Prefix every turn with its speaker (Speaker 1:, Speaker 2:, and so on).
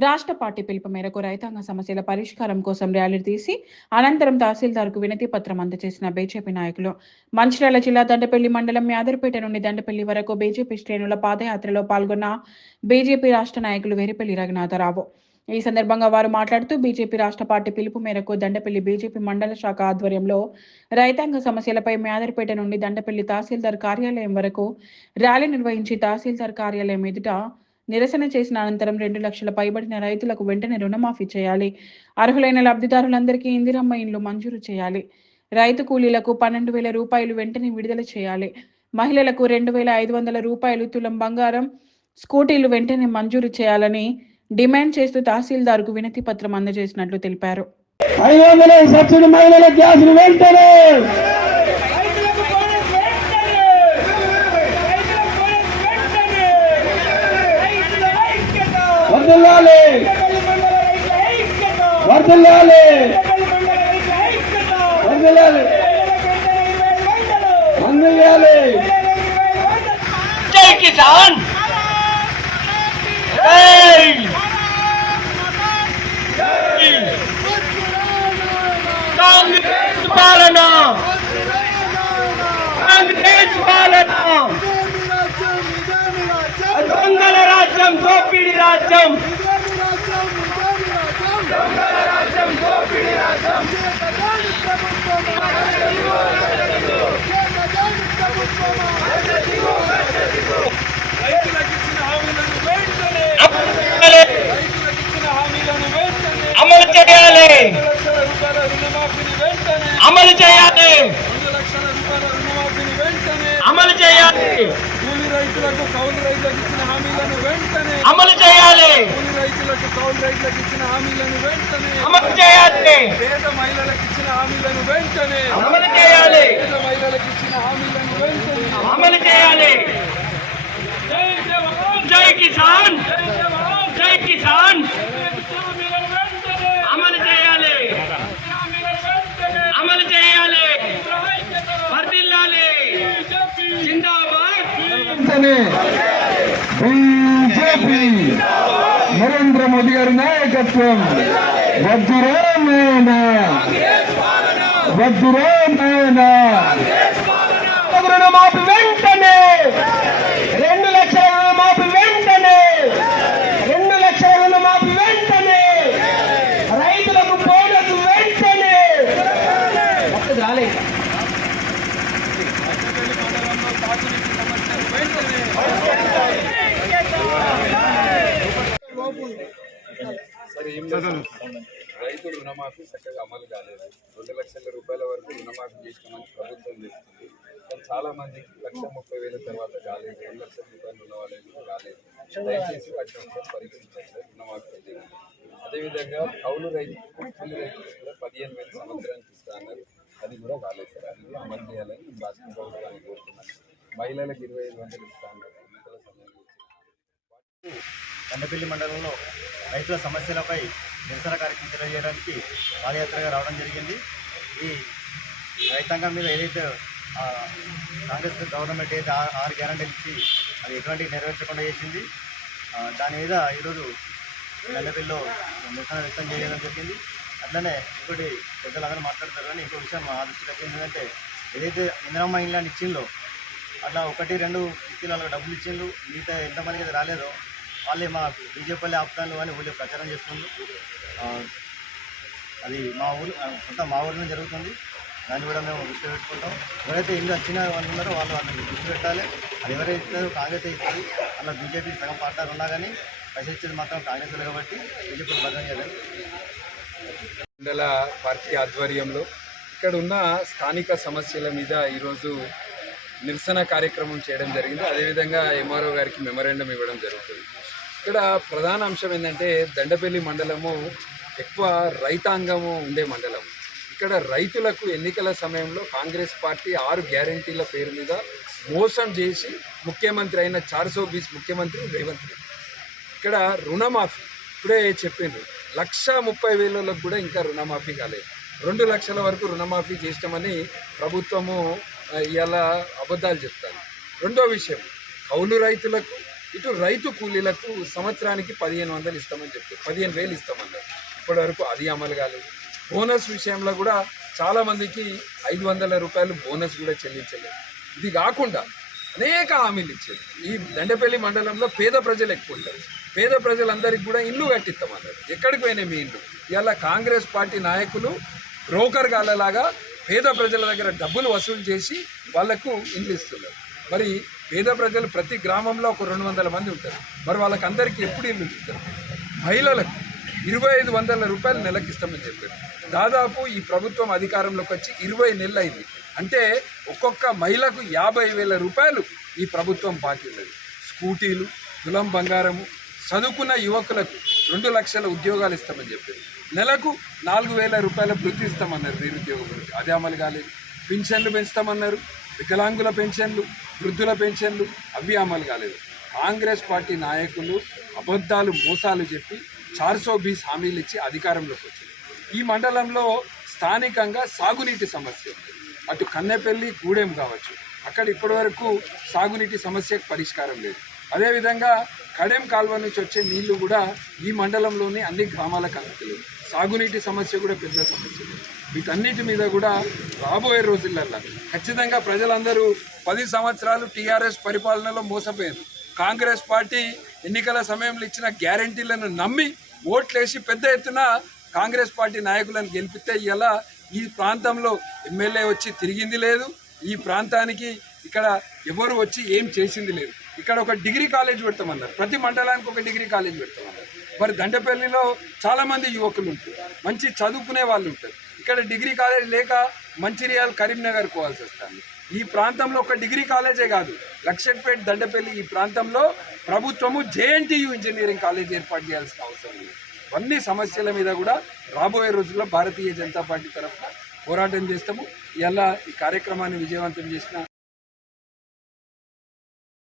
Speaker 1: రాష్ట్ర పార్టీ పిలుపు మేరకు రైతాంగ సమస్యల పరిష్కారం కోసం ర్యాలీ తీసి అనంతరం తహసీల్దార్కు వినతి పత్రం అందజేసిన బీజేపీ నాయకులు. మంచిర్యాల జిల్లా దండపల్లి మండలం మ్యాదరిపేట నుండి దండపల్లి వరకు బీజేపీ శ్రేణుల పాదయాత్రలో పాల్గొన్న బీజేపీ రాష్ట్ర నాయకులు వేరిపల్లి రఘునాథరావు. ఈ సందర్భంగా వారు మాట్లాడుతూ బీజేపీ రాష్ట్ర పార్టీ పిలుపు మేరకు దండపల్లి బీజేపీ మండల శాఖ ఆధ్వర్యంలో రైతాంగ సమస్యలపై మ్యాదరిపేట నుండి దండపల్లి తహసీల్దార్ కార్యాలయం వరకు ర్యాలీ నిర్వహించి తహసీల్దార్ కార్యాలయం ఎదుట నిరసన చేసిన అనంతరం రెండు లక్షల పైబడిన రైతులకు వెంటనే రుణమాఫీ చేయాలి. అర్హులైన లబ్ధిదారులందరికీ ఇందిరమ్మ ఇండ్లు మంజూరు చేయాలి. రైతు కూలీలకు పన్నెండు వేల రూపాయలు వెంటనే విడుదల చేయాలి. మహిళలకు రెండు వేల ఐదు వందల రూపాయలు తులం బంగారం స్కూటీలు వెంటనే మంజూరు చేయాలని డిమాండ్ చేస్తూ తహసీల్దార్కు వినతి పత్రం అందజేసినట్లు తెలిపారు.
Speaker 2: ఐదు వందల సబ్సిడీ మహిళల వెంటనే
Speaker 3: రైతులకు బోనస్ వెంటనే రైతులకు బోనస్ వెంటనే రైతుల ఐక్యత
Speaker 2: వర్దిల్లాలి
Speaker 3: దండపల్లి మండల రైతుల
Speaker 2: వర్దిల్లాలి వర్దిల్లాలి వర్దిల్లాలి జై కిసాన్! జై కాంగ్రెస్ పాలన కాంగ్రెస్ పాలన దొంగల రాజ్యం దోపిడి రాజ్యం. అమలు
Speaker 3: రైతులకు ఇచ్చిన హామీలను వెంటనే
Speaker 2: అమలు చేయాలి. అమలు చేయాలి.
Speaker 3: రెండు లక్షల రూపాయల రుణమాఫీని వెంటనే
Speaker 2: అమలు చేయాలి.
Speaker 3: కూలి రైతులకు కౌలు రైతులకు ఇచ్చిన హామీలను వెంటనే
Speaker 2: అమలు చేయాలి
Speaker 3: కూలి రైతులకు కౌలు రైతులకు ఇచ్చిన హామీలను వెంటనే
Speaker 2: అమలు చేయాలి.
Speaker 3: పేద మహిళలకు ఇచ్చిన హామీలను వెంటనే
Speaker 2: అమలు చేయాలి.
Speaker 3: పేద మహిళలకు ఇచ్చిన హామీలను వెంటనే
Speaker 2: అమలు చేయాలి.
Speaker 3: జై
Speaker 2: కిసాన్.
Speaker 3: జై
Speaker 2: కిసాన్.
Speaker 3: వెంటనే
Speaker 2: అమలు చేయాలి.
Speaker 3: వెంటనే
Speaker 2: అమలు చేయాలి. వర్దిల్లాలి
Speaker 3: బీజేపీ.
Speaker 2: జిందాబాద్.
Speaker 4: బీజేపీ. నరేంద్ర మోదీ గారి నాయకత్వం. వజ్రమేనా. వజ్రమేనా. రుణమాఫీ వెంటనే. రెండు లక్షల రుణమాఫీ వెంటనే. రెండు లక్షల రుణమాఫీ వెంటనే. రైతులకు బోనస్ వెంటనే. రాలేదు
Speaker 3: వెంటనే.
Speaker 5: రైతు రుణమాఫీ చక్కగా అమలు కాలేదు. రెండు లక్షల రూపాయల వరకు రుణమాఫీ చేసినామని ప్రభుత్వం చేస్తుంది కానీ చాలా మందికి లక్ష ముప్పై వేల తర్వాత కాలేదు. రెండు లక్షల రూపాయలు రుణమాలేదు కాలేదు. దయచేసి వాటి ఒకసారి పరిగణించండి సార్ రుణమాఫీ చేయండి. అదేవిధంగా కౌలు రైతు కూలి రైతులు కూడా పదిహేను వేల సంవత్సరానికి ఇస్తా అన్నారు. అది కూడా కాలేదు సార్ అది కూడా అమలు చేయాలని నేను రాష్ట్ర ప్రభుత్వాన్ని కోరుతున్నాను. మహిళలకు ఇరవై ఐదు వందలు ఇస్తా అన్నారు. ఎన్నికల సమయంలో
Speaker 6: దండపల్లి మండలంలో రైతుల సమస్యలపై నిరసన కార్యక్రమం తెలియజేయడానికి పాదయాత్రగా రావడం జరిగింది. ఈ రైతాంగం మీద ఏదైతే కాంగ్రెస్ గవర్నమెంట్ అయితే ఆరు గ్యారంటీలు ఇచ్చి అది ఎటువంటి నెరవేర్చకుండా చేసింది దాని మీద ఈరోజు దండపల్లిలో నిరసన వ్యక్తం చేయడం జరిగింది. అట్లనే ఇంకోటి పెద్దలందరూ మాట్లాడతారు కానీ ఇంకో విషయం మా దృష్టికి వచ్చింది. ఏంటంటే ఏదైతే ఇందిరమ్మ ఇండ్లని ఇచ్చిందో అట్లా ఒకటి రెండు కిస్తీలు వాళ్ళకి డబ్బులు ఇచ్చిండ్రు. మిగతా ఎంతమందికి అయితే రాలేదో వాళ్ళే మా బీజేపీ వాళ్ళే కానీ అని వాళ్ళు ప్రచారం చేస్తుండ్రు. అది మా ఊరు ఆ, మా ఊరిలో జరుగుతుంది. దాన్ని కూడా మేము దృష్టి పెట్టుకుంటాం. ఎవరైతే ఇల్లు వచ్చిన వాళ్ళు ఉన్నారో వాళ్ళు వాళ్ళని దృష్టి పెట్టాలి. అది ఎవరైతే ఇస్తారో కాంగ్రెస్ ఇస్తుంది అలా బీజేపీ సగం పార్టీలు ఉన్నా కానీ పైసలు ఇచ్చేది మాత్రం కాంగ్రెస్ కాబట్టి బీజేపీ భద్రం చేయాలి.
Speaker 5: మండల పార్టీ ఆధ్వర్యంలో ఇక్కడ ఉన్న స్థానిక సమస్యల మీద ఈరోజు నిరసన కార్యక్రమం చేయడం జరిగింది. అదేవిధంగా ఎంఆర్ఓ గారికి మెమరాండం ఇవ్వడం జరుగుతుంది. ఇక్కడ ప్రధాన అంశం ఏంటంటే దండపల్లి మండలము ఎక్కువ రైతాంగము ఉండే మండలం. ఇక్కడ రైతులకు ఎన్నికల సమయంలో కాంగ్రెస్ పార్టీ ఆరు గ్యారంటీల పేరు మీద మోసం చేసి ముఖ్యమంత్రి అయిన చార్సో బీస్ ముఖ్యమంత్రి రేవంత్ రెడ్డి. ఇక్కడ రుణమాఫీ ఇప్పుడే చెప్పిండ్రు. లక్ష ముప్పై వేలకు కూడా ఇంకా రుణమాఫీ కాలేదు. రెండు లక్షల వరకు రుణమాఫీ చేసినామని ప్రభుత్వము ఇలా అబద్ధాలు చెప్తారు రెండో విషయం కౌలు రైతులకు ఇటు రైతు కూలీలకు సంవత్సరానికి పదిహేను వందలు ఇస్తామని చెప్పారు పదిహేను వేలు ఇస్తామన్నారు. ఇప్పటి వరకు అది అమలు కాలేదు. బోనస్ విషయంలో కూడా చాలామందికి ఐదు వందల రూపాయలు బోనస్ కూడా చెల్లించలేదు. ఇది కాకుండా అనేక హామీలు ఇచ్చారు. ఈ దండపల్లి మండలంలో పేద ప్రజలు ఎక్కువ ఉంటారు. పేద ప్రజలందరికీ కూడా ఇల్లు కట్టిస్తామన్నారు. ఎక్కడికి పోయినాయి మీ ఇల్లు? ఇవాళ కాంగ్రెస్ పార్టీ నాయకులు బ్రోకర్ గాలలాగా పేద ప్రజల దగ్గర డబ్బులు వసూలు చేసి వాళ్ళకు ఇల్లు ఇస్తున్నారు. మరి పేద ప్రజలు ప్రతి గ్రామంలో ఒక రెండు వందల మంది ఉంటారు. మరి వాళ్ళకి అందరికీ ఎప్పుడు ఇల్లు ఇస్తారు? మహిళలకు. ఇరవై ఐదు వందల రూపాయలు నెలకు ఇస్తామని చెప్పారు. దాదాపు ఈ ప్రభుత్వం అధికారంలోకి వచ్చి ఇరవై నెలలు అయింది అంటే ఒక్కొక్క మహిళకు యాభై వేల రూపాయలు ఈ ప్రభుత్వం బాకీ ఉన్నది. స్కూటీలు తులం బంగారము చదువుకున్న యువకులకు రెండు లక్షల ఉద్యోగాలు ఇస్తామని చెప్పారు. నెలకు నాలుగు వేల రూపాయల వృత్తి ఇస్తామన్నారు నిరుద్యోగ వృత్తి అది అమలు కాలేదు. పింఛన్లు పెంచుతామన్నారు. వికలాంగుల పెన్షన్లు వృద్ధుల పెన్షన్లు అవి అమలు కాలేదు. కాంగ్రెస్ పార్టీ నాయకులు అబద్ధాలు మోసాలు చెప్పి చార్సో బీస్ హామీలు ఇచ్చి అధికారంలోకి వచ్చారు ఈ మండలంలో స్థానికంగా సాగునీటి సమస్య ఉంది. అటు కన్నెపల్లి గూడెం కావచ్చు. అక్కడ ఇప్పటివరకు సాగునీటి సమస్యకు పరిష్కారం లేదు. అదేవిధంగా కడెం కాల్వ నుంచి వచ్చే నీళ్ళు కూడా ఈ మండలంలోని అన్ని గ్రామాలకు అందట్లేదు సాగునీటి సమస్య కూడా పెద్ద సమస్య. వీటన్నిటి మీద కూడా రాబోయే రోజులలో ఖచ్చితంగా ప్రజలందరూ పది సంవత్సరాలు టీఆర్ఎస్ పరిపాలనలో మోసపోయారు. కాంగ్రెస్ పార్టీ ఎన్నికల సమయంలో ఇచ్చిన గ్యారంటీలను నమ్మి ఓట్లేసి పెద్ద ఎత్తున కాంగ్రెస్ పార్టీ నాయకులను గెలిపితే ఇలా ఈ ప్రాంతంలో ఎమ్మెల్యే వచ్చి తిరిగింది లేదు. ఈ ప్రాంతానికి ఇక్కడ ఎవరు వచ్చి ఏం చేసింది లేదు. ఇక్కడ ఒక డిగ్రీ కాలేజ్ పెడతామన్నారు. ప్రతి మండలానికి ఒక డిగ్రీ కాలేజ్ పెడతామన్నారు. మరి దండపల్లిలో చాలామంది యువకులు ఉంటారు. మంచి చదువుకునే వాళ్ళు ఉంటారు. ఇక్కడ డిగ్రీ కాలేజ్ లేక మంచిర్యాల కరీంనగర్ పోవాల్సి వస్తుంది. ఈ ప్రాంతంలో ఒక డిగ్రీ కాలేజే కాదు. లక్షట్పేట్ దండపల్లి ఈ ప్రాంతంలో ప్రభుత్వము జేఎన్టీయు ఇంజనీరింగ్ కాలేజ్ ఏర్పాటు చేయాల్సిన అవసరం ఉంది. అన్ని సమస్యల మీద కూడా రాబోయే రోజుల్లో భారతీయ జనతా పార్టీ తరఫున పోరాటం చేస్తాము. ఇలా ఈ కార్యక్రమాన్ని విజయవంతం చేసిన